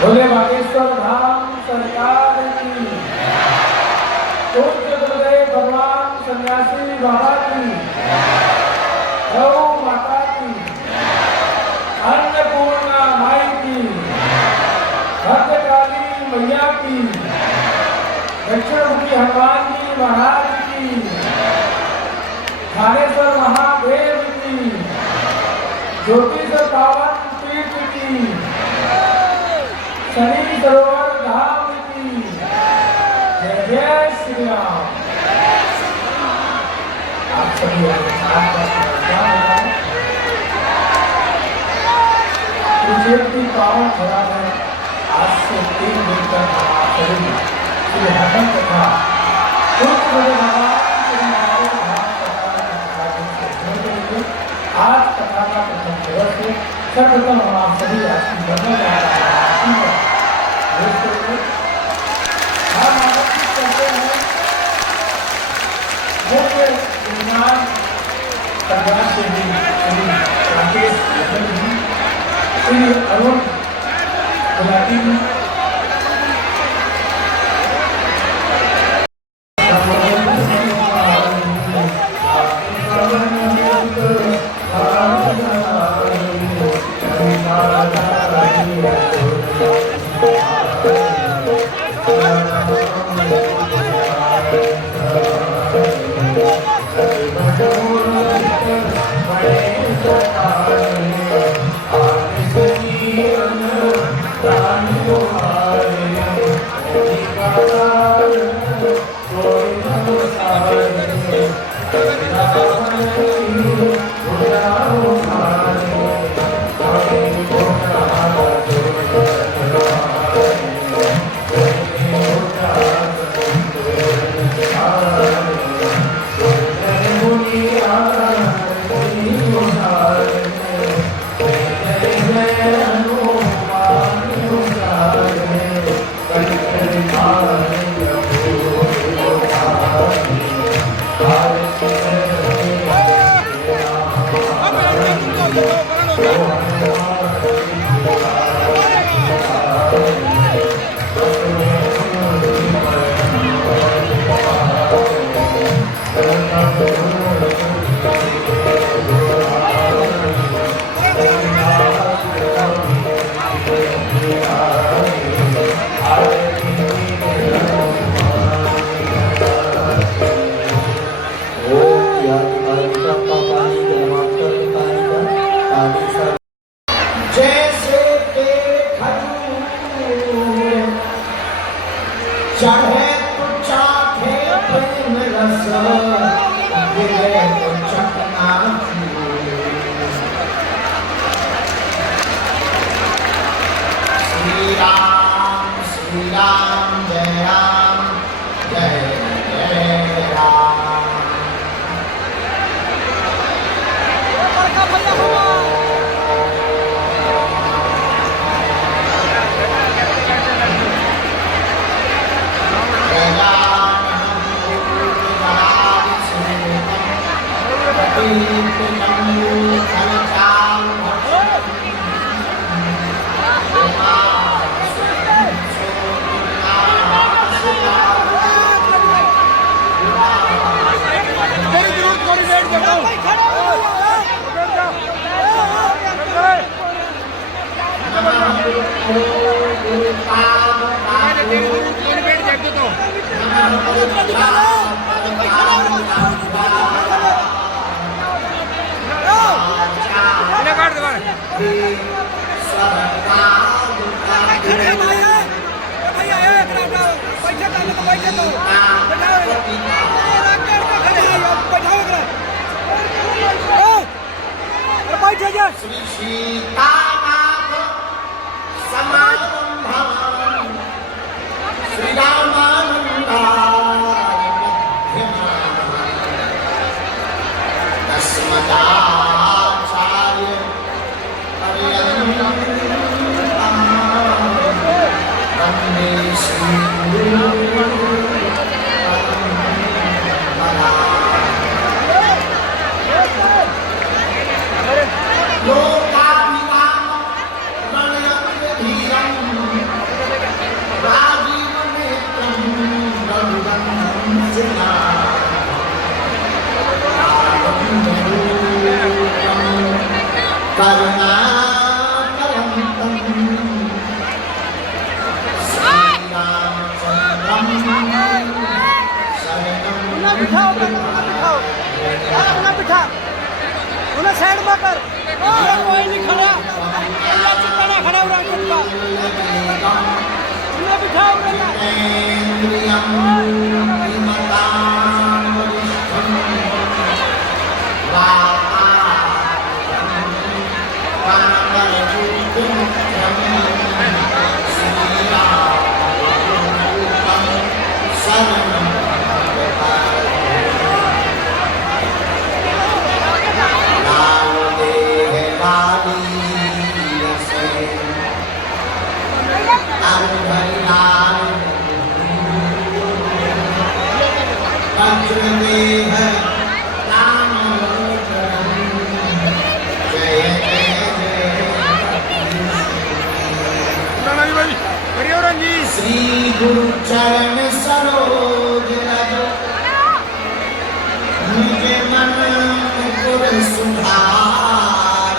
भोले बागेश्वर धाम सरकार की, पूज्य गुरुदेव भगवान सन्यासी बाबा की, गौ माता की, अन्नपूर्णा माई की, भद्रकाली मैया की, दक्षिणमुखी हनुमान जी महाराज की, थानेश्वर महादेव की, ज्योतिष पावन पीठ की, शनि सरोवर धाम की, जय जय श्री राम। आप सभी कुरुक्षेत्र की पावन धरा में आज से 3 दिन तक श्री हनुमान कथा कुछ बड़े भगवान श्री हमारे धाम कथा आज कथा का प्रथम दिवस है। सर्वप्रथम हम आप सभी आज की करने जा रहे हैं। हम आमंत्रित करते हैं मुख्य विद्वान पंजाब से भी श्री राकेश जी, श्री अरुण गुलाटी जी, श्री सीतानाथ समारंभं श्री रामानंदाय मध्यमाम् अस्मदाचार्य पर्यन्तं वन्दे श्री उन्हें साइड में कर कोई नहीं खड़ा चित्ता खड़ा हुआ उन्हें बिठाओ श्री गुरु चरण सरोज रज मुझे मन मुकुर सुधार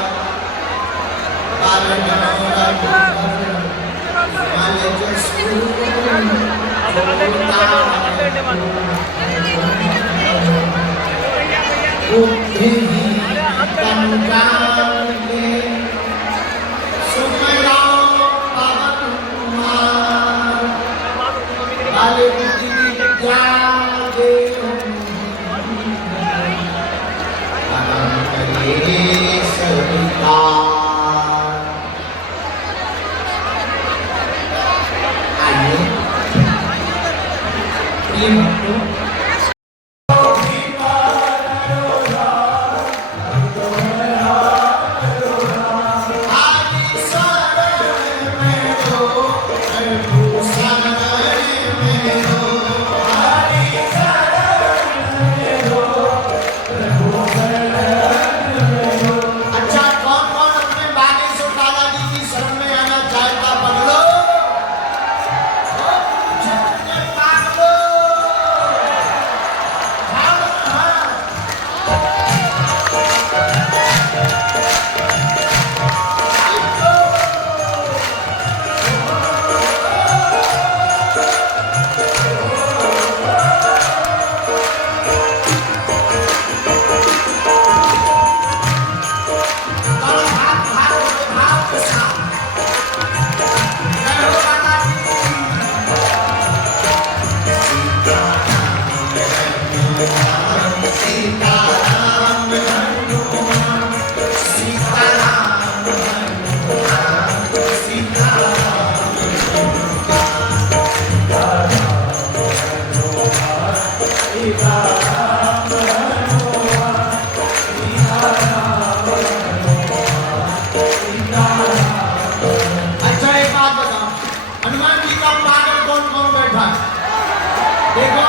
देखो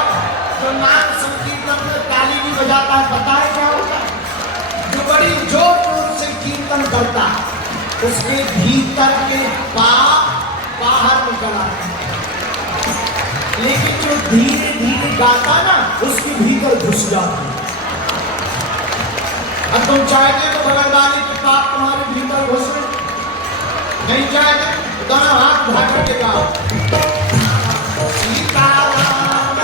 तो नाम संकीर्तन में ताली भी बजाता है, पता है क्या होता है? जो बड़ी जोर से कीर्तन करता है उसके भीतर के पाप बाहर निकल आते हैं, लेकिन जो धीरे धीरे गाता ना उसके भीतर घुस जाता है। अब तुम चाहते तो भगवान के पाप तुम्हारे भीतर घुसे, नहीं चाहते तो दोनों हाथ उठा करके गाओ सीताराम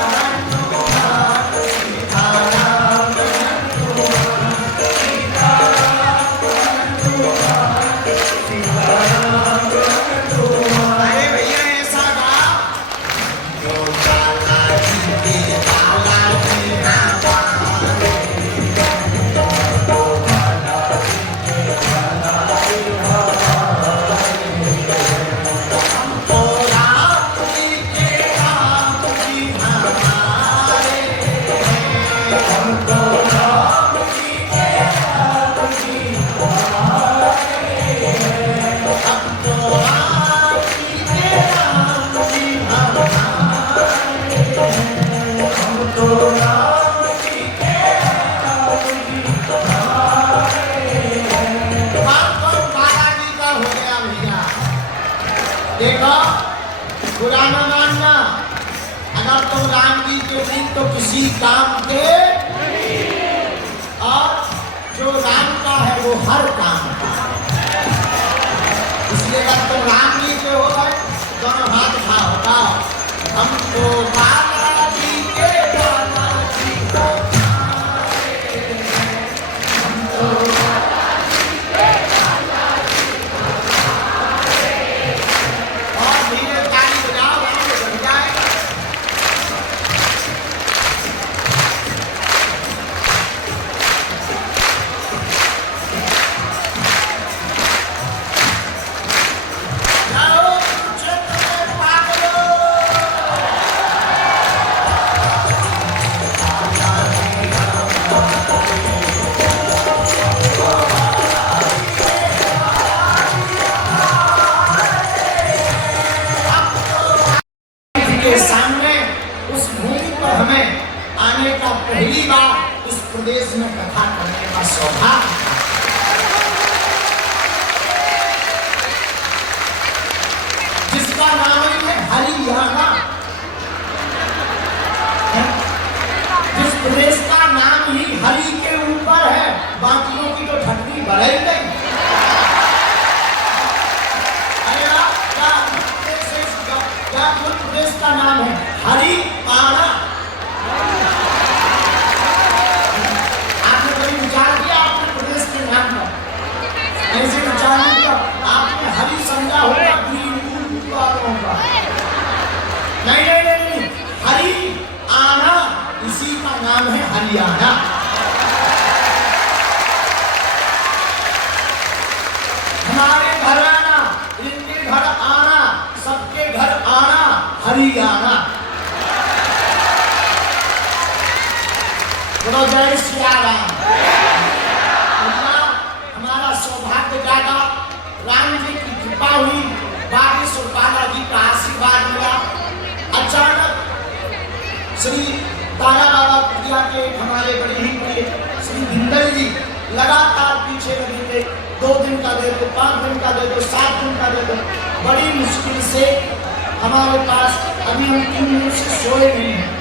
देखो, बुरा न मानना, अगर तुम राम जी के दिन तो किसी काम के और जो राम का है वो हर काम का। इसलिए अगर तुम राम जी के हो गए दोनों हाथ उठाओ, हम तो बाला जी के बाला जी को सामने उस भूमि पर हमें आने का पहली बार इस प्रदेश में कथा करने का सौभाग्य था। जिसका नाम है हरियाणा, जिस प्रदेश का नाम ही हरि के ऊपर है, बाकियों की तो ठंडी बढ़े गई। प्रदेश का नाम है हरियाणा। आपने कभी विचार किया अपने प्रदेश के नाम पर? ऐसे विचार नहीं किया, आपने हरि समझा होगा वालों का। नहीं नहीं नहीं, हरियाणा इसी का नाम है हरियाणा। हमारे घर आना, इनके घर आना, सबके घर आना, हरियाणा। बोलो जय श्री राम। हमारा सौभाग्य जागा, राम जी की कृपा हुई, बागेश्वर बालाजी का आशीर्वाद मिला। अचानक श्री तारा बाबा पूजा के हमारे बड़े ही प्रिय श्री भिंडल जी लगातार पीछे लगे थे। 2 दिन का दे दो, 5 दिन का दे दो, 7 दिन का दे दो। बड़ी मुश्किल से हमारे पास अभी हम 3 दिन से सोए नहीं हैं।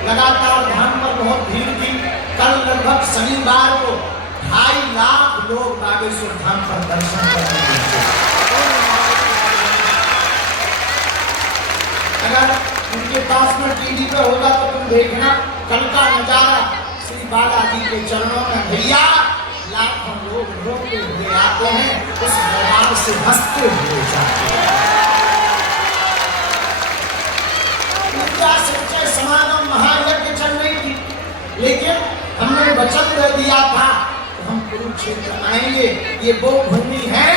लगातार धाम पर बहुत भीड़ थी। कल लगभग शनिवार को 2.5 लाख लोग बागेश्वर धाम पर दर्शन करने गए। अगर उनके पास में टीवी पे होगा तो तुम देखना कल का नजारा श्री बालाजी के चरणों में। भैया लाखों लोग रोते हुए आते हैं, उस दरबार से हंसते हुए जाते हैं। समागम महायज्ञ चल रही थी, लेकिन हमने वचन दे दिया था तो हम कुरुक्षेत्र आएंगे। ये वो भूमि है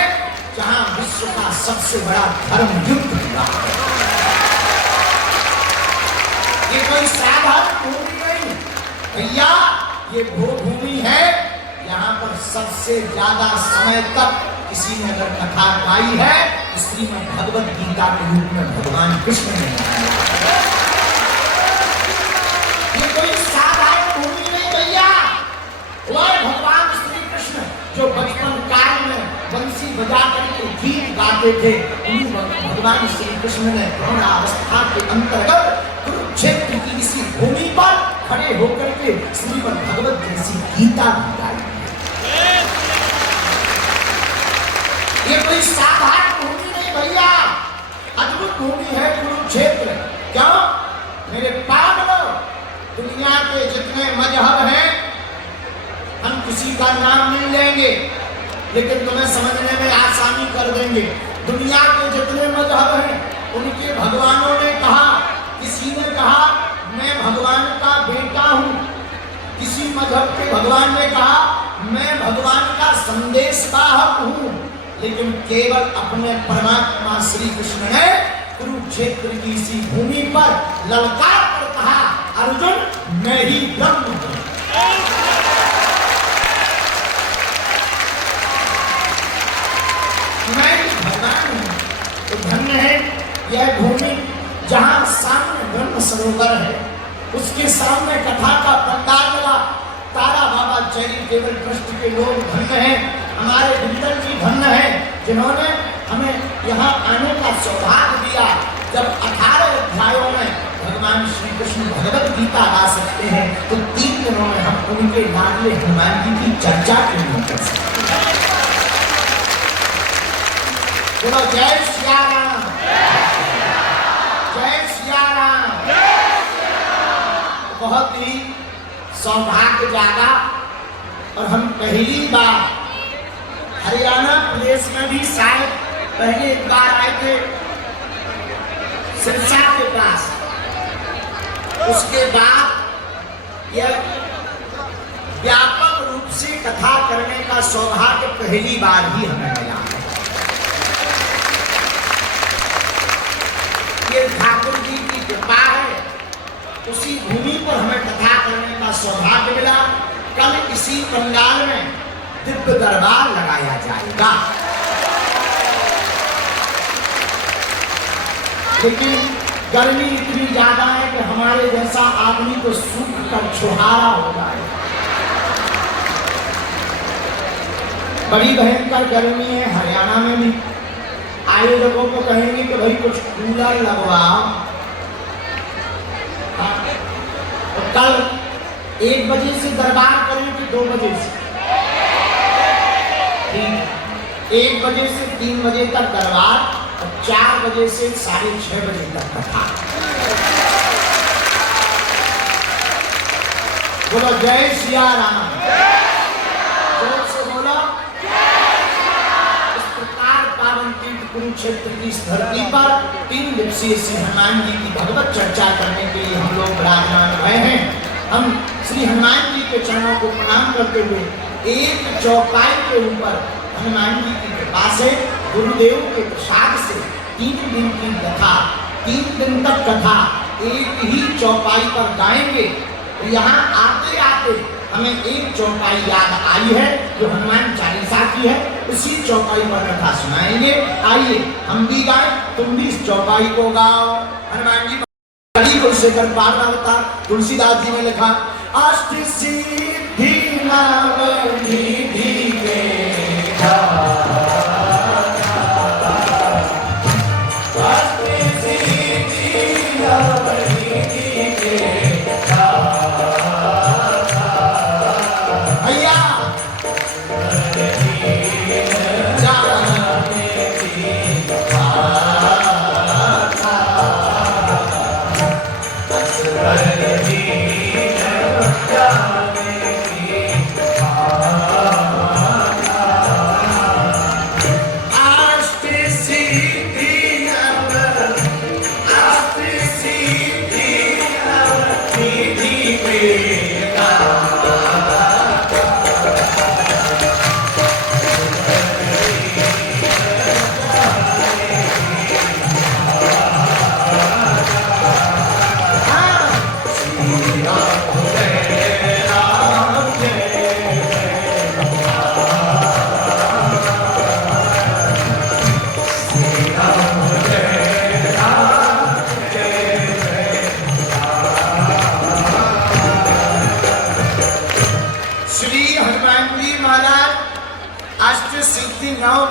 जहां विश्व का सबसे बड़ा धर्म युद्ध हुआ। ये कोई साधारण भूमि नहीं भैया, ये वो भूमि है यहाँ पर सबसे ज्यादा समय तक किसी ने अगर कथा गाई है, श्रीमद् भगवत गीता के रूप में भगवान कृष्ण ने। ये कोई साधारण भूमि नहीं भैया, वह भगवान श्री कृष्ण जो बचपन काल में बंसी बजा करके गीत गाते थे, भगवान श्री कृष्ण ने अवस्था के अंतर्गत कुरुक्षेत्र की इसी भूमि पर खड़े होकर के श्रीमद् भगवत जैसी गीता गाई। ये कोई साधारण भूमि नहीं भैया, अद्भुत भूमि है कुरुक्षेत्र। क्यों मेरे पागलों, दुनिया के जितने मजहब हैं हम किसी का नाम नहीं लेंगे, लेकिन तुम्हें समझने में आसानी कर देंगे। दुनिया के जितने मजहब हैं उनके भगवानों ने कहा, किसी ने कहा मैं भगवान का बेटा हूँ, किसी मजहब के भगवान ने कहा मैं भगवान का संदेशवाहक हूँ, लेकिन केवल अपने परमात्मा श्री कृष्ण ने कुरुक्षेत्र की इसी भूमि पर ललकार कर कहा, अर्जुन मैं ही ब्रह्म हूँ। मैं भगवान हूँ। तो धन्य है यह भूमि जहाँ सामने ब्रह्म सरोवर है, उसके सामने कथा का पंडाल लगा। तारा बाबा चैरिटेबल ट्रस्ट के लोग धन्य हैं, हमारे भिंडल जी धन्य हैं जिन्होंने हमें यहाँ आने का सौभाग्य दिया। जब 18 अध्यायों में भगवान श्री कृष्ण भगवत गीता गा सकते हैं तो 3 दिनों में हम उनके लाडले हनुमान जी की चर्चा क्यों नहीं कर सकते। बोलो जय सिया राम, जय सिया राम। बहुत ही सौभाग्य जागा और हम पहली बार हरियाणा प्रदेश में भी शायद पहले एक बार आए थे सिरसा के पास। उसके बाद यह व्यापक रूप से कथा करने का सौभाग्य पहली बार ही हमें मिला है। ये ठाकुर जी की कृपा है, उसी भूमि पर हमें कथा करने का सौभाग्य मिला। कल इसी पंडाल में दिव्य दरबार लगाया जाएगा, लेकिन गर्मी इतनी ज्यादा है कि हमारे जैसा आदमी तो सूख कर छुहारा हो जाए। बड़ी भयंकर गर्मी है हरियाणा में भी। आए लोगों को कहेंगे कि भाई कुछ कूलर लगवाओ। तो कल 1 बजे से दरबार करें कि 2 बजे से? 1 बजे से 3 बजे तक दरबार और 4 बजे से 6:30 बजे तक कथा। बोलो जय सिया राम, जोर से बोलो। इस प्रकार पावन तीर्थ कुरुक्षेत्र की इस धरती पर 3 दिवसीय श्री हनुमान जी की भगवत चर्चा करने के लिए हम लोग विराजमान हुए हैं। हम श्री हनुमान जी के चरणों को प्रणाम करते हुए एक चौपाई के ऊपर हनुमान जी की कृपा से गुरुदेव के प्रसाद से 3 दिन की कथा, 3 दिन तक कथा एक ही चौपाई पर गाएंगे। तो यहाँ आते आते हमें एक चौपाई याद आई है जो हनुमान चालीसा की है, उसी चौपाई पर कथा सुनाएंगे। आइए हम भी गाएं, तुम भी इस चौपाई को गाओ। हनुमान जी कुलशेखर पार्वता तुलसीदास जी ने लिखा, अष्ट सिद्धि नव निधि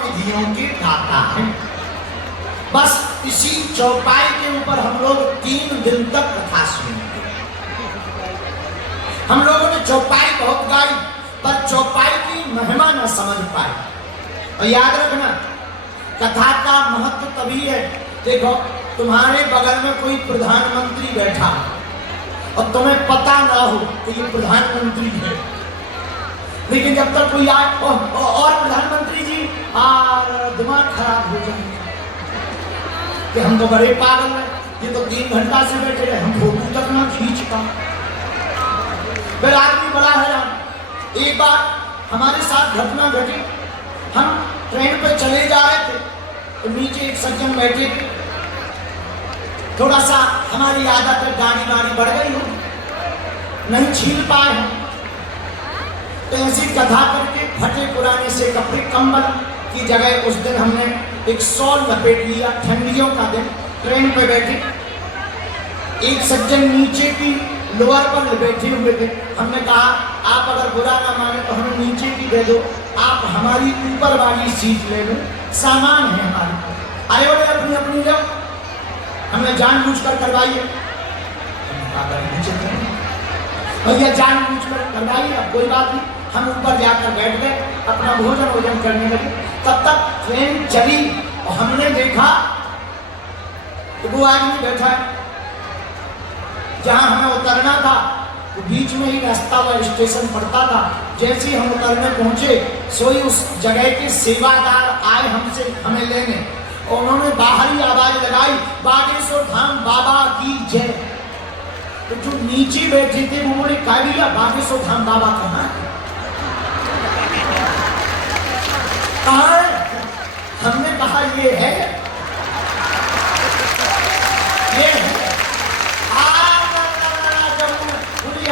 विधियों के दाता है। बस इसी चौपाई के ऊपर हम लोग 3 दिन तक कथा सुनेंगे। हम लोगों ने चौपाई बहुत गाई पर चौपाई की महिमा न समझ पाए। और याद रखना कथा का महत्व तभी है, देखो तुम्हारे बगल में कोई प्रधानमंत्री बैठा और तुम्हें पता ना हो कि ये प्रधानमंत्री है, लेकिन जब तक कोई आए और प्रधानमंत्री जी दिमाग खराब हो जाए कि हम तो बड़े पागल हैं, ये तो 3 घंटा से बैठे रहे, हम फोटो तक ना खींच पा। फिर आदमी बड़ा हैरान। एक बार हमारे साथ घटना घटी, हम ट्रेन पे चले जा रहे थे तो नीचे एक सज्जन बैठे, थोड़ा सा हमारी आदत है गाड़ी बढ़ गई हो, नहीं छील पाए हम, तो ऐसी कथा करके फटे पुराने से कपड़े कंबल की जगह उस दिन हमने एक शॉल लपेट लिया। ठंडियों का दिन ट्रेन पे बैठे, एक सज्जन नीचे की लोअर पर बैठे हुए थे। हमने कहा आप अगर बुरा ना माने तो हमें नीचे की दे दो, आप हमारी ऊपर वाली सीट ले लो, सामान है हमारे। आए बोले अपनी अपनी लो, हमने जानबूझकर करवाई है। भैया जानबूझकर करवाई है, अब कोई बात नहीं। हम ऊपर जाकर बैठ गए, अपना भोजन करने लगे। तब तक ट्रेन चली और हमने देखा कि वो आदमी बैठा है जहां हमें उतरना था, तो बीच में ही रास्ता व स्टेशन पड़ता था। जैसे ही हम उतरने पहुंचे, सोई उस जगह के सेवादार आए हमसे हमें लेने, और उन्होंने बाहर ही आवाज लगाई, बागेश्वर धाम बाबा की जय। तो जो नीचे बैठे थे वो बोले, कालिया बागेश्वर धाम बाबा कहाँ है? कहाँ है? हमने कहा ये है, ये है।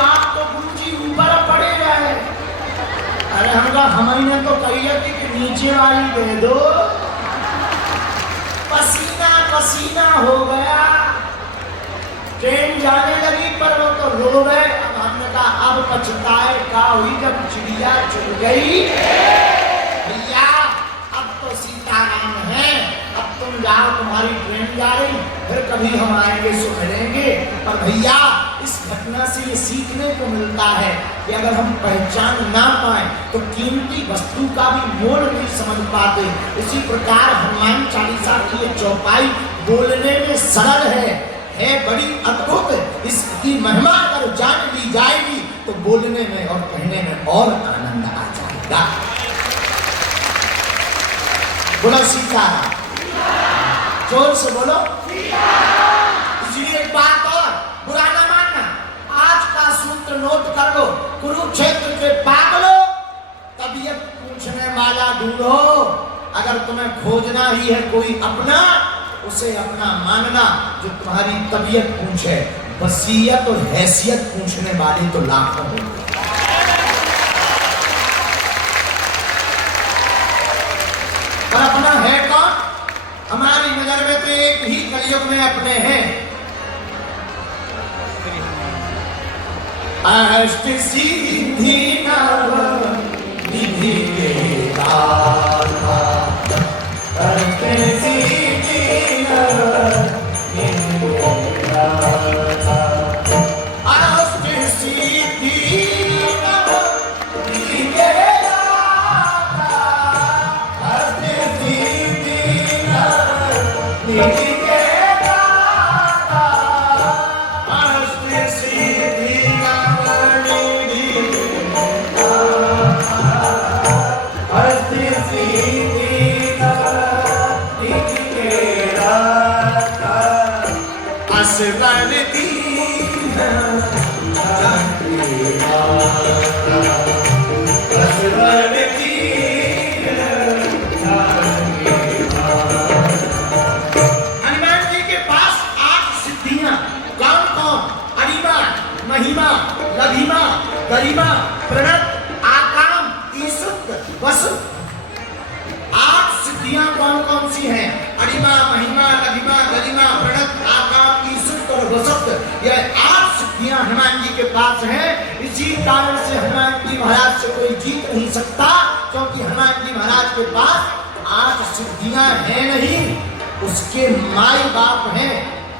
आप तो गुरु जी ऊपर पड़े जाए। अरे हमने तो कही थी कि नीचे वाली दे दो। पसीना पसीना हो गया, ट्रेन जाने लगी पर वो तो रो गए। अब हमने कहा अब पछताए का हुई जब चिड़िया चुग गई। भैया अब तो सीताराम है, अब तुम जाओ, तुम्हारी ट्रेन जा रही, फिर कभी हम आएंगे सो मिलेंगे। पर भैया इस घटना से ये सीखने को मिलता है कि अगर हम पहचान ना पाए तो कीमती वस्तु का भी मोल नहीं समझ पाते। इसी प्रकार हनुमान चालीसा की ये चौपाई बोलने में सरल है बड़ी अद्भुत। इसकी महिमा अगर जान ली जाएगी तो बोलने में और कहने में और आनंद आ जाएगा। बोलो सीताराम, जोर से बोलो। इसलिए एक बात और, बुरा ना मानना, आज का सूत्र नोट कर लो, कुरुक्षेत्र के पागलों, तबीयत पूछने वाला ढूंढो। अगर तुम्हें खोजना ही है कोई अपना, उसे अपना मानना जो तुम्हारी तबीयत पूछे। वसीयत और हैसियत पूछने वाले तो लाखों होंगे। पर अपना है कौन? हमारी नजर में तो एक ही कलयुग में अपने हैं। अष्ट सिद्धि नव निधि के दाता, अष्ट सिद्धि नव निधि के दाता, अष्ट सिद्धि नव निधि के दाता, अष्ट सिद्धि नव निधि के दाता, अष्ट सिद्धि नव निधि के दाता, अष्ट सिद्धि नव निधि के दाता, असवर दीन जानकी माता, असवर दीन जानकी माता। हनुमान जी के पास 8 सिद्धियां, कौन कौन? अरिमा, महिमा, लघिमा, गरिमा, प्रणत, आकाम, ईसुत, वसुत। 8 सिद्धियां कौन कौन सी हैं? अरिमा, महिमा, लघिमा, गरिमा, प्रणत, आकाम, ईसुत और वसुत। ये 8 सिद्धियां हनुमान जी के पास हैं। इसी कारण से हनुमान जी महाराज से कोई जीत नहीं सकता, क्योंकि हनुमान जी महाराज के पास 8 सिद्धियां हैं नहीं, उसके माई बाप हैं,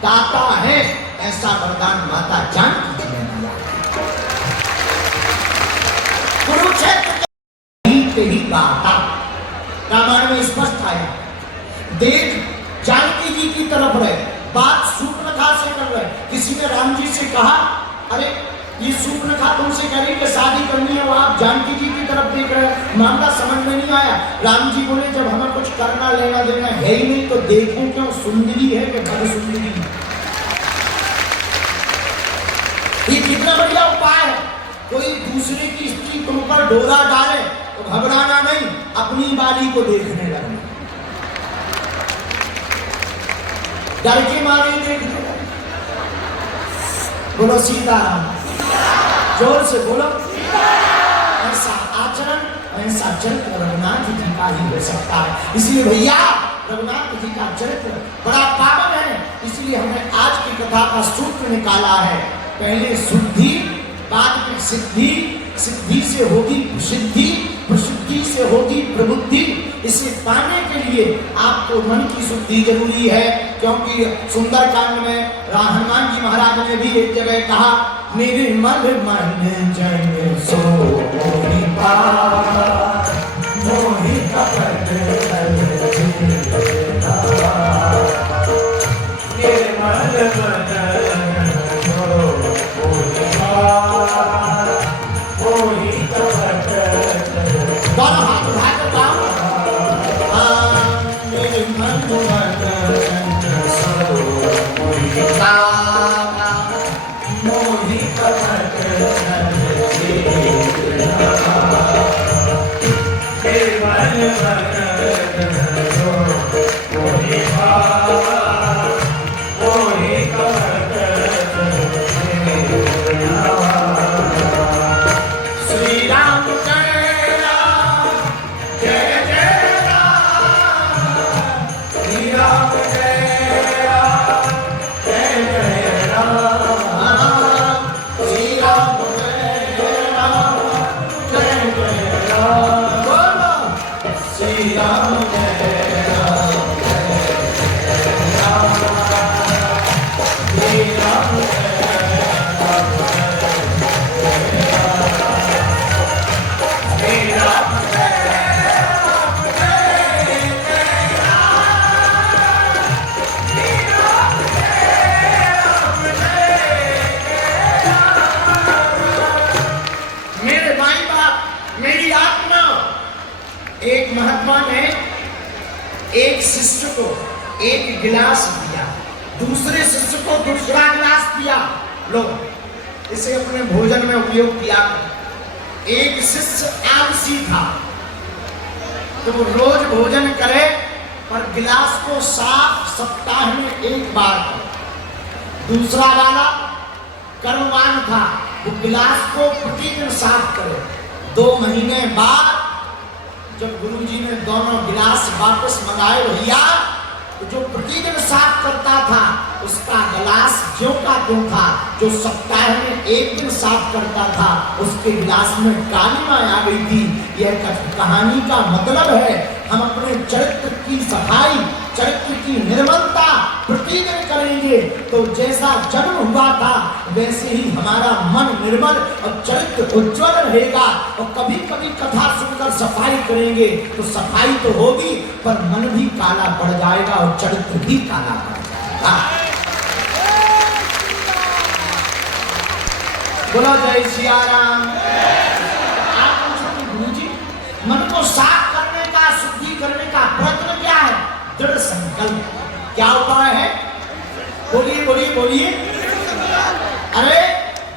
दाता हैं। ऐसा वरदान माता जानकी जी ने दिया। कुरुक्षेत्र के ही दाता रामायण में स्पष्ट आया। देख जानकी जी की तरफ रहे, बात सूर्पनखा से कर रहे। किसी ने राम जी से कहा, अरे ये सूर्पनखा तुमसे कह रही कि शादी करनी है, वो आप जानकी जी की तरफ देख रहे हैं। मामला समझ में नहीं आया। राम जी बोले, जब हमें कुछ करना लेना देना है ही नहीं तो देखूं क्यों, सुंदरी है कि बड़ सुंदरी है। ये कितना बढ़िया उपाय है। कोई दूसरे की स्त्री तुम पर डोरा डाले तो घबराना नहीं, अपनी बाली को देखने लगना, डर के मारे देखने। बोलो सीताराम, जोर से बोलो। ऐसा आचरण, ऐसा चरित्र रघुनाथ जी का ही हो सकता है। इसलिए भैया रघुनाथ जी का चरित्र बड़ा पावन है। इसलिए हमने आज की कथा का सूत्र निकाला है। पहले शुद्धि, बाद में सिद्धि, सिद्धि से होगी प्रसिद्धि, प्रसिद्धि से होगी प्रबुद्धि, इसे पाने के लिए आपको मन की शुद्धि जरूरी है, क्योंकि सुंदरकांड में हनुमान जी महाराज ने भी एक जगह कहा, निर्मल मन जन सो मोहि पार, मोहि कपट निर्मल मन दोनों हाथ उठाकर गाओ, मेरे मन मोहि कपट एक शिष्य को एक गिलास दिया, दूसरे शिष्य को दूसरा गिलास दिया, लो इसे अपने भोजन में उपयोग किया। एक शिष्य आलसी था तो वो रोज भोजन करे, पर गिलास को साफ सप्ताह में एक बार करे। दूसरा वाला कर्मवान था, वो गिलास को प्रतिदिन साफ करे। 2 महीने बाद जब गुरुजी ने दोनों गिलास वापस मंगाए भैया, तो जो प्रतिदिन साफ करता था उसका गिलास ज्यों का त्यों था, जो सप्ताह में एक दिन साफ करता था उसके गिलास में कालिमा आ गई थी। यह कहानी का मतलब है, हम अपने चरित्र की सफाई, चरित्र की निर्मलता प्रतिदिन करेंगे तो जैसा जन्म हुआ था वैसे ही हमारा मन निर्मल और चरित्र उज्ज्वल रहेगा। और कभी कभी कथा सुनकर सफाई करेंगे तो सफाई तो होगी, पर मन भी काला पड़ जाएगा और चरित्र भी काला पड़ जाएगा। बोलो जय सिया राम। आप पूछोगे गुरुजी, मन को साफ करने का, शुद्धि करने का प्रयत्न क्या है? दृढ़ संकल्प। क्या उपाय है? बोलिए बोलिए बोलिए। अरे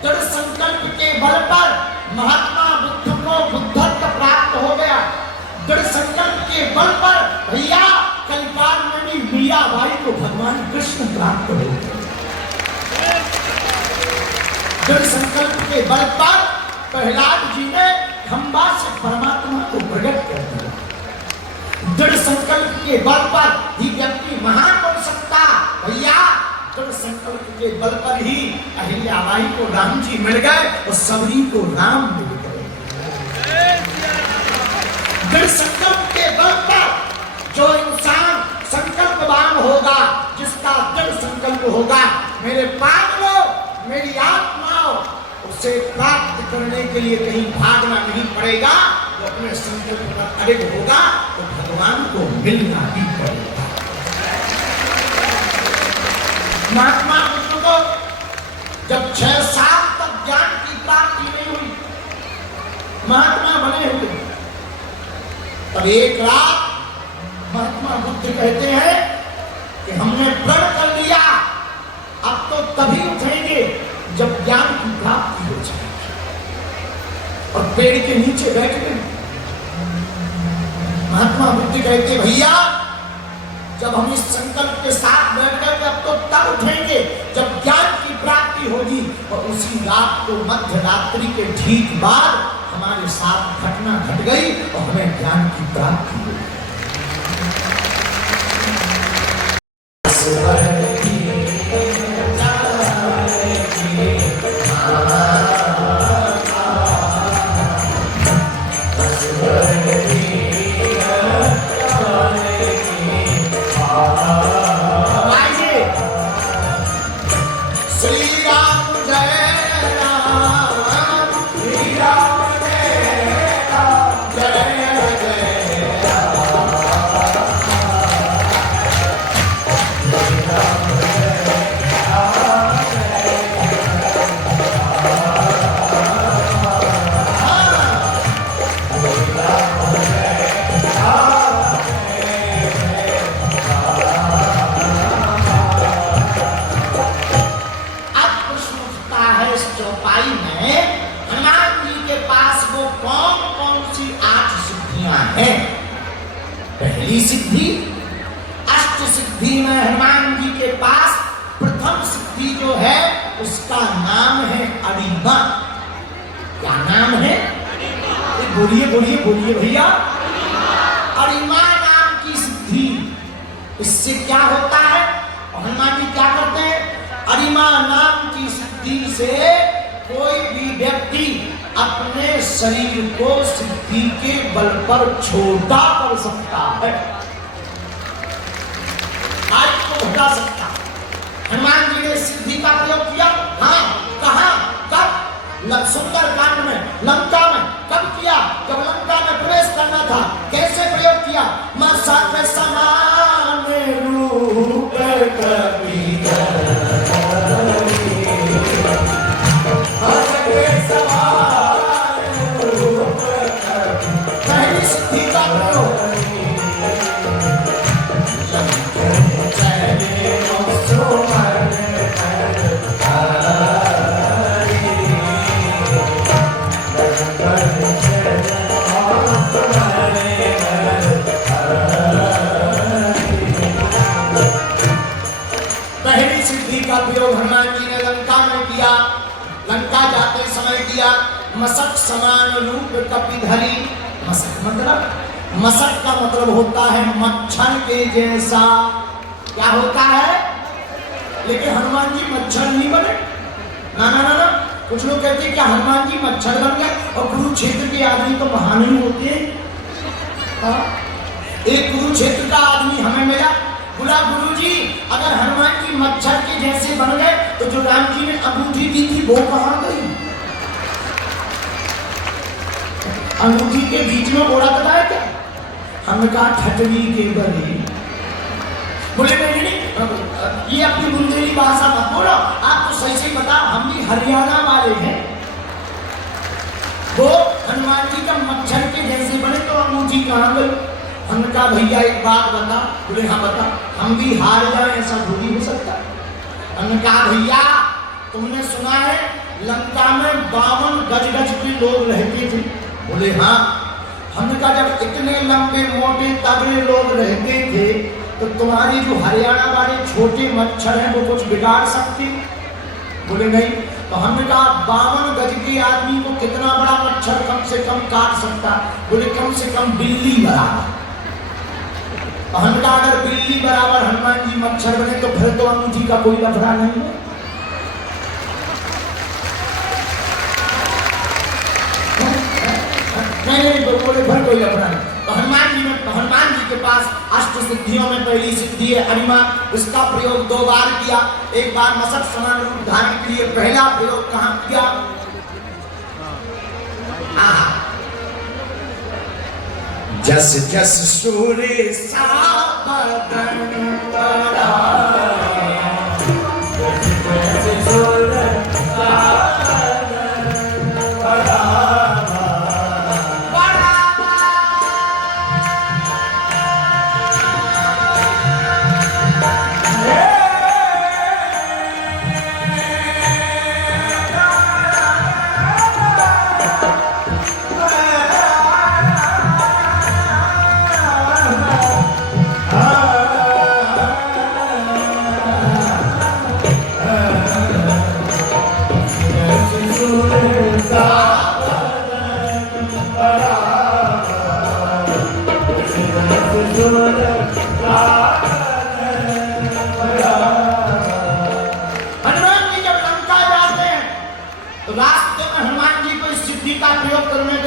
दृढ़ संकल्प के बल पर महात्मा बुद्ध को बुद्धत्व प्राप्त हो गया। दृढ़ संकल्प के बल पर भैया कलिकाल में भी मीराबाई को भगवान कृष्ण प्राप्त हो गए। दृढ़ संकल्प के बल पर प्रहलाद जी ने खंबा से परमात्मा को प्रकट कर दिया। दृढ़ संकल्प के बल पर ही व्यक्ति महान बन सकता भैया। दृढ़ संकल्प के बल पर ही अहिल्याबाई को राम जी मिल गए और सबरी को राम मिल गए। दृढ़ संकल्प के बल पर जो इंसान संकल्पवान होगा, जिसका दृढ़ संकल्प होगा, मेरे पागलों, मेरी आत्माओं, उसे प्राप्त करने के लिए कहीं भागना नहीं पड़ेगा। वो अपने संकल्प पर अड़िग होगा तो भगवान को मिलना ही पड़ेगा। महात्मा बुद्ध को जब 6 साल तक ज्ञान की प्राप्ति नहीं हुई, महात्मा बने हुए, तब एक रात महात्मा बुद्ध कहते हैं कि हमने प्रण कर लिया, अब तो तभी उठेंगे जब ज्ञान की प्राप्ति हो जाए। और पेड़ के नीचे बैठ गए। महात्मा बुद्ध कहते भैया जब हम इस संकल्प के साथ बैठ गए अब तो तब उठेंगे जब ज्ञान की प्राप्ति होगी। और उसी रात को मध्य रात्रि के ठीक बाद हमारे साथ घटना घट गई और हमें ज्ञान की प्राप्ति हुई। सिद्धि, अष्ट सिद्धि में हनुमान जी के पास प्रथम सिद्धि जो है उसका नाम है अरिमा। क्या नाम है? बोलिए बोलिए बोलिए भैया। अरिमा नाम की सिद्धि। इससे क्या होता है? हनुमान जी क्या करते हैं? अरिमा नाम की सिद्धि से कोई भी व्यक्ति अपने शरीर को सिद्धि के बल पर छोटा कर सकता है, आज को घटा सकता। हनुमान जी ने सिद्धि का प्रयोग किया। हाँ, कहां, कब? सुंदर कांड में, लंका में। कब किया? जब लंका में प्रवेश करना था। कैसे प्रयोग किया? मसक समान रूप पहली सिद्धि का प्रयोग। पहली सिद्धि का प्रयोग हनुमान जी ने लंका में किया। लंका जाते समय किया। मसक समान रूप कपिधरी। मसक मतलब, मसक का मतलब होता है मच्छर के जैसा। क्या होता है? लेकिन हनुमान जी मच्छर नहीं बने। ना ना ना ना, कुछ लोग कहते हैं क्या हनुमान जी मच्छर बन गए? और कुरुक्षेत्र के आदमी तो महान ही होते हैं। एक कुरुक्षेत्र का आदमी हमें मिला, बोला गुरुजी अगर हनुमान जी मच्छर के जैसे बन गए तो जो राम जी ने अंगूठी दी थी वो कहां गई? अंगूठी के बीच में बोला था क्या? हमने कहा ठटवी के गले। बोले नहीं, ये अपनी बुंदेली भाषा मत बोलो, आप तो सही से बता, हम भी हरियाणा वाले हैं। वो हनुमान जी का मच्छर के जैसे बने तो अंगूठी कहां गई? हमने कहा भैया एक बात बता। बोले हाँ बता। हम भी हार जाए ऐसा थोड़ी हो सकता। हमने कहा भैया तुमने सुना है लंका में 52 गज के लोग रहते थे? बोले हाँ। हमने कहा जब इतने लंबे मोटे तगड़े लोग रहते थे तो तुम्हारी जो हरियाणा वाले छोटे मच्छर हैं वो कुछ बिगाड़ सकते? बोले नहीं। तो हमने कहा 52 गज के आदमी को कितना बड़ा मच्छर कम से कम काट सकता? बोले कम से कम बिल्ली बराबर। हमने कहा अगर बिल्ली बराबर हनुमान जी मच्छर बने तो फिर तो अंगूठी का कोई लफड़ा नहीं है। नहीं बोले फिर कोई लफड़ा नहीं। तो हनुमान जी के पास अष्ट सिद्धियों में पहली सिद्धि है अरिमा। इसका प्रयोग 2 बार किया। एक बार मसक समान रूप धारण के लिए। पहला प्रयोग कहां किया? जस जस सूर्य साबदन बड़ा,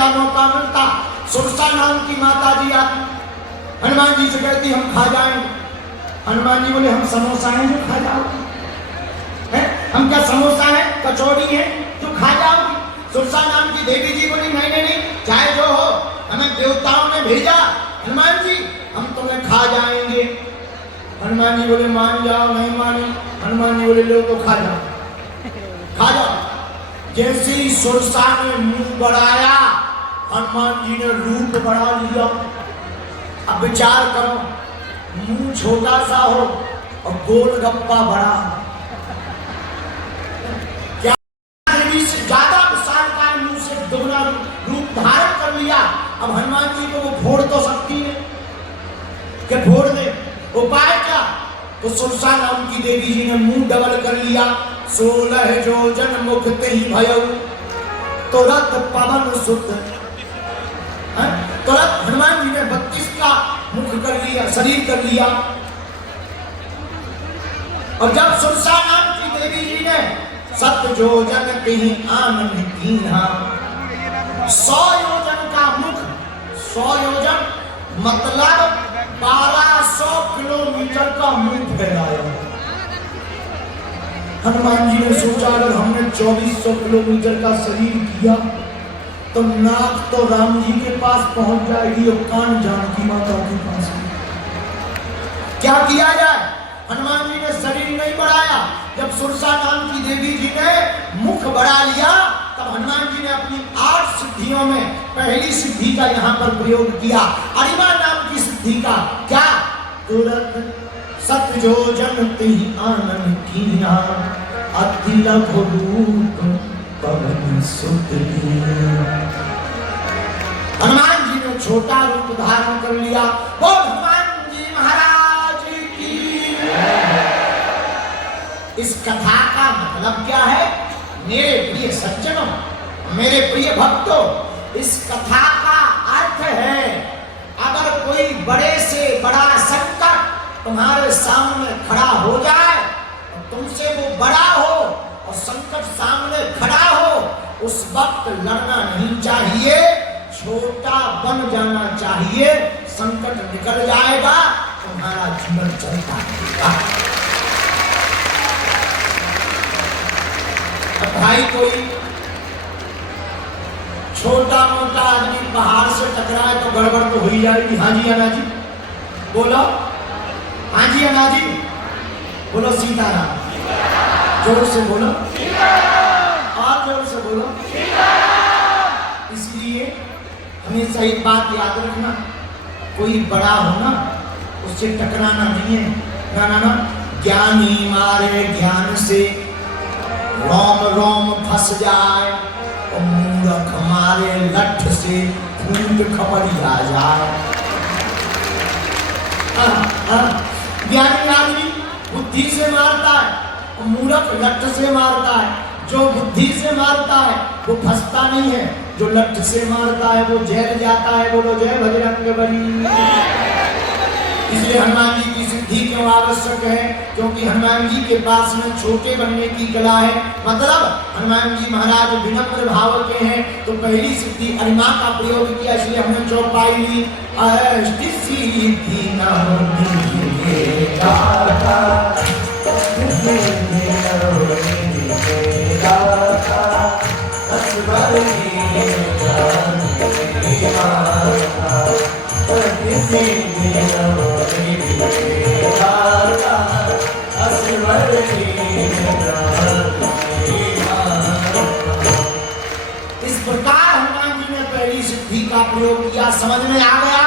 मौका मिलता। सुरसा नाम की माता जी आती, हनुमान जी से कहती हम खा जाएंगे। हनुमान जी बोले हम समोसा हैं जो खा जाओगे? हम क्या समोसा है, कचौड़ी है जो खा जाओगे? सुरसा नाम की देवी जी बोली नहीं नहीं नहीं, चाहे जो हो, हमें देवताओं ने भेजा हनुमान जी, हम तुम्हें खा जाएंगे। हनुमान जी बोले मान जाओ। नहीं माने। हनुमान जी बोले लो तो खा जाओ, खा जाओ। जैसे ही सुरसा ने मुंह बढ़ाया हनुमान जी ने रूप बढ़ा लिया। अब विचार करो, मुंह छोटा सा हो और गोलगप्पा बड़ा, क्या देवी से ज्यादा विशालकाय मुंह से दुगना रूप धारण कर लिया। अब हनुमान जी को वो फोड़ तो सकती है, कि फोड़ दे। उपाय क्या? तो सुरसा नाम की देवी जी ने मुंह डबल कर लिया। 16 योजन मुख ते ही भयउ तुरंत पवन सुत। तुरंत हनुमान जी ने 32 का मुख कर लिया, शरीर कर लिया। और जब सुरसा नाम की देवी जी ने 7 योजन ते ही आनंद कीन्हा, 100 योजन का मुख, 100 योजन मतलब 1200 किलोमीटर का मुंह फैलाया। हनुमान जी ने सोचा अगर हमने 2400 किलोमीटर का शरीर किया तो नाक तो राम जी के पास पहुंच जाएगी और कान जानकी माता के पास। क्या किया जाए? हनुमान जी ने शरीर नहीं बढ़ाया। जब सुरसा नाम की देवी जी ने मुख बढ़ा लिया तब हनुमान जी ने अपनी 8 सिद्धियों में पहली सिद्धि का यहाँ पर प्रयोग किया, अरिमा नाम की सिद्धि का। क्या? तुरंत 7 योजन ते ही आनंद कीन्हा, अति लघु रूप पवन सुत लीन्हा। हनुमान जी ने छोटा रूप धारण कर लिया। बोल हनुमान जी महाराज की। इस कथा का मतलब क्या है? मेरे प्रिय सज्जनों, मेरे प्रिय भक्तों, इस कथा का अर्थ है अगर कोई बड़े से बड़ा संकट तुम्हारे सामने खड़ा हो जाए और तुमसे वो बड़ा हो और संकट सामने खड़ा हो, उस वक्त लड़ना नहीं चाहिए, छोटा बन जाना चाहिए। संकट निकल जाएगा, तुम्हारा जीवन चलता रहेगा। भाई कोई छोटा मोटा आदमी पहाड़ से टकराए तो गड़बड़ तो हो ही जाएगी। हाँ जी अना जी बोलो, हाँ जी अना जी बोलो, सीताराम। जोर से बोलो, और जोर से बोलो। इसलिए हमेशा एक बात याद रखना, कोई बड़ा हो ना उससे टकराना नहीं है। ना ना ना, ज्ञानी मारे ज्ञान से रोम रोम फंस जाए और मूर्ख मारे लठ से खून खपड़िया जाए। ज्ञानी आदमी बुद्धि से मारता है और मूर्ख लठ से मारता है। जो बुद्धि से मारता है वो फंसता नहीं है, जो लठ से मारता है वो जेल जाता है। बोलो जय बजरंगबली। इसलिए हनुमान जी की सिद्धि क्यों आवश्यक है? क्योंकि हनुमान जी के पास में छोटे बनने की कला है। मतलब हनुमान जी महाराज विनम्र भाव के हैं, तो पहली सिद्धि अरिमा का प्रयोग किया, इसलिए हमने चौपाई ली। इस प्रकार हनुमान जी ने पहली सिद्धि का प्रयोग किया। समझ में आ गया?